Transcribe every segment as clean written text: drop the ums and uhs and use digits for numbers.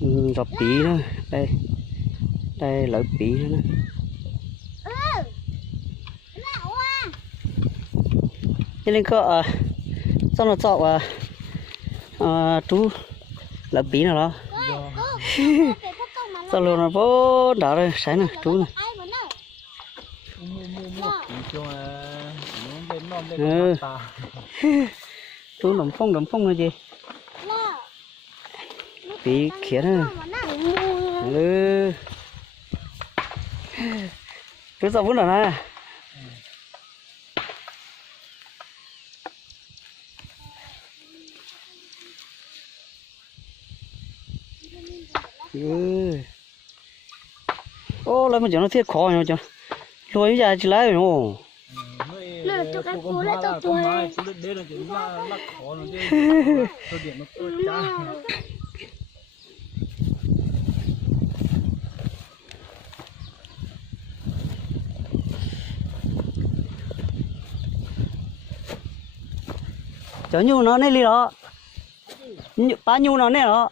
Rồi bí nữa đây, đây lợi bí nữa nè. Cho nên có sao nó chọn chú lợi bí nào đó sao luôn nó vô đó rồi sáng này chú này. Ừ. Chú đấm phong là gì bí kia nữa. Ừ. Chú sao vốn nào nè. Ừ. Ô lại mà cho nó thiết khó nhau cho lôi ra chỉ lấy rồi. Lừa cho cái cú lấy cho tôi. Cho nhu nó này đi đó. Ba nhu nó này đó.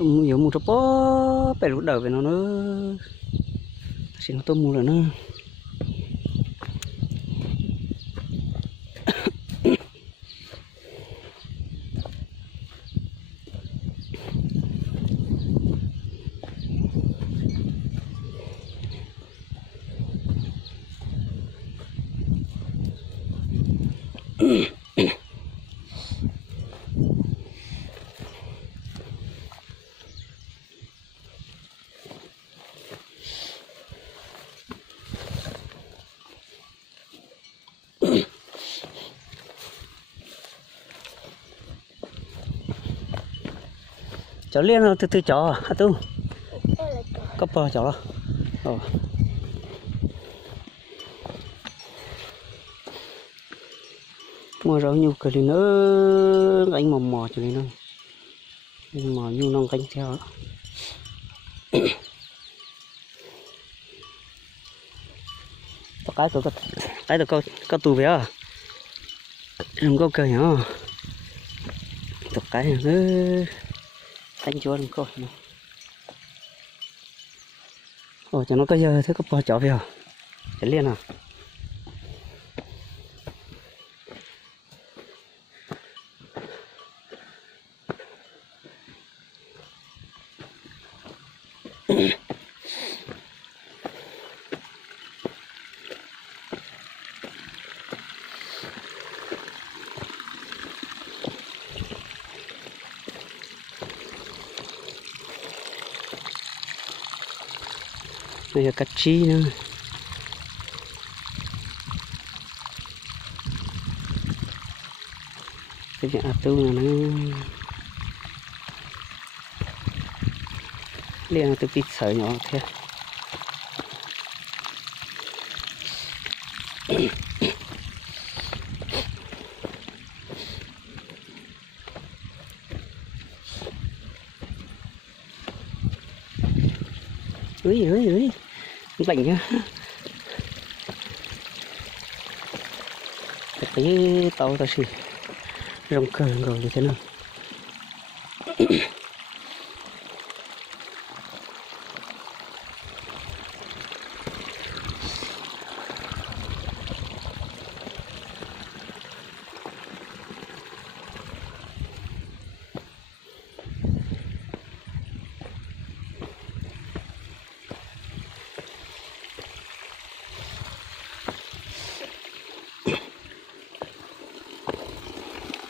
Nhiều một bó phải lúc đầu về nó xin tôi mua là nó cháu liên nó từ từ chó hả tu cấp bờ cháu đó. Mua rau nhiều cái nữa anh mò cho nên nó mò nhiều nông canh theo đó. cái tụi có tù về à đừng có cười nhá tụi cái này cứ đánh chúa đừng coi cho nó có giờ thế có bò chó về à chả liên à. Bây giờ cắt chi nữa cái chuyện tu là nó liền từ bịt sợi nhỏ thế. Ui lạnh nhá cái tàu ta xì rồng cờ rồi như thế nào.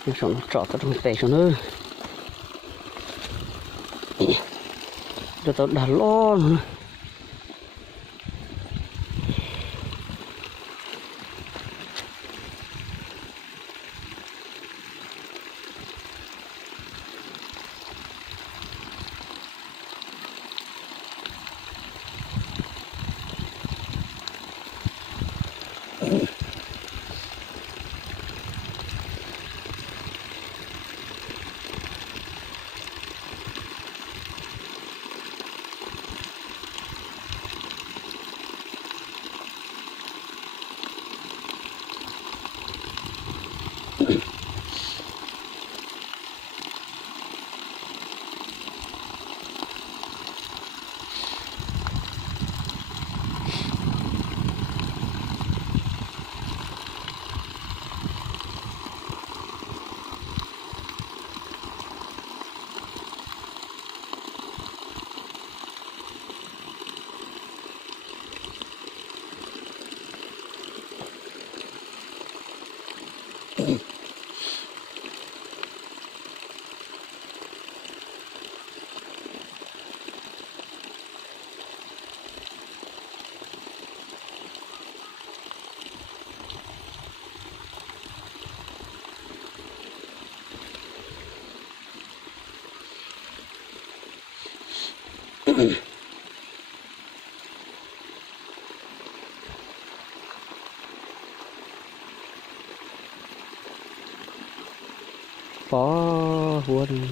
nhưng xong nó trọ tao trong tệ xong nữa cho tao đặt lo nữa phó huân